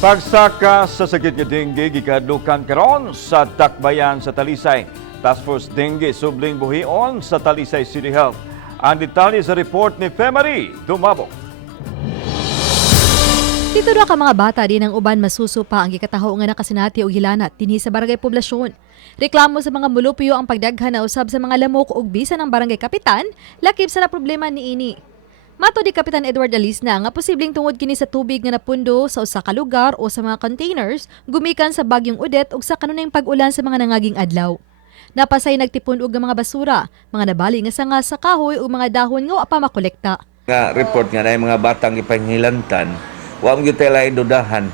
Pagsaka sa sakit nga dengue gikadlukan karon sa Dakbayan sa Talisay. Task Force Dengue subling buhion sa Talisay City Health. Ang detalye sa report ni Femari Dumabo. Dito ra ka mga bata din ang uban masusupa ang gikataho nga nakasinati og hilanat dinhi sa barangay poblasyon. Reklamo sa mga mulupyo ang pagdaghan na usab sa mga lamok ug bisan ng barangay kapitan lakip sa na problema niini. Mato di Kapitan Edward Alisna nga posibleng tungod kini sa tubig nga napundo sa usa ka lugar o sa mga containers gumikan sa bagyong Odette ug sa kanunayng pag-ulan sa mga nangaging adlaw. Napasay nagtipon og mga basura, mga nabali nga sanga sa kahoy ug mga dahon nga wa pa makolekta. Nga report nga na mga batang ipanghilantan, wa mo gyud tayo dudahan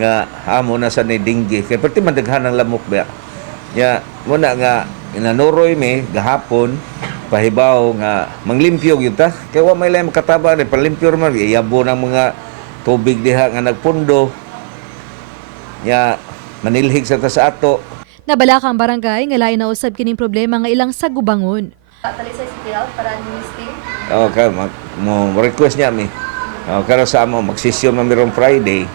nga amo na sa ni dengue kay perti man daghan ang lamok ba. Ya muna nga inanuroy mi gahapon pahibaw nga manglimpyo gyud ta kay wa may lain makataba ni palimpyo man iyabo ng mga tubig diha nga nagpundo. Ya manilhig sa ta sa ato. Nabala kang barangay nga lain na usab kining problema nga ilang sagubangon. Talisay City Health para ni-listing. Mo request niya mi. Karo sa amo magsisyon man mirong Friday.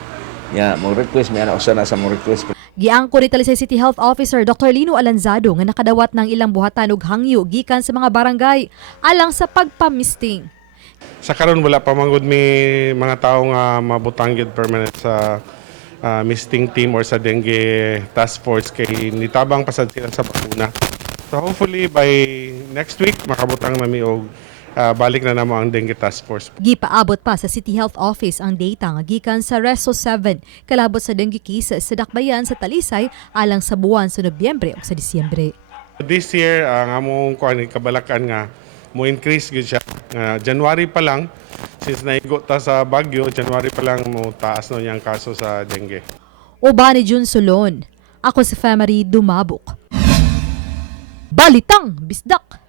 Ya mo request mi ana usa na sa mo request. Giangko ni Talisay City Health Officer Dr. Lino Alanzado nga nakadawat ng ilang buhatan ug hangyo gikan sa mga barangay alang sa pagpamisting. Sa karon wala pa manggod mi mga tawo nga mabutang gyud permanent sa misting team or sa dengue task force kay nitabang pasad sila sa bakuna. So hopefully by next week makabutang nami og balik na namo ang dengue task force. Gipaabot pa sa City Health Office ang data nga gikan sa Reso 7 kalabot sa dengue cases sa Dakbayan sa Talisay alang sa buwan sa Nobyembre ug sa Disyembre. This year ang among kabalakan nga mo increase gyud siya. January pa lang since naigo ta sa bagyo, January pa lang mo taas no yang kaso sa dengue. Uba ni Jun Solon. Ako si Femari Dumabok. Balitang Bisdak.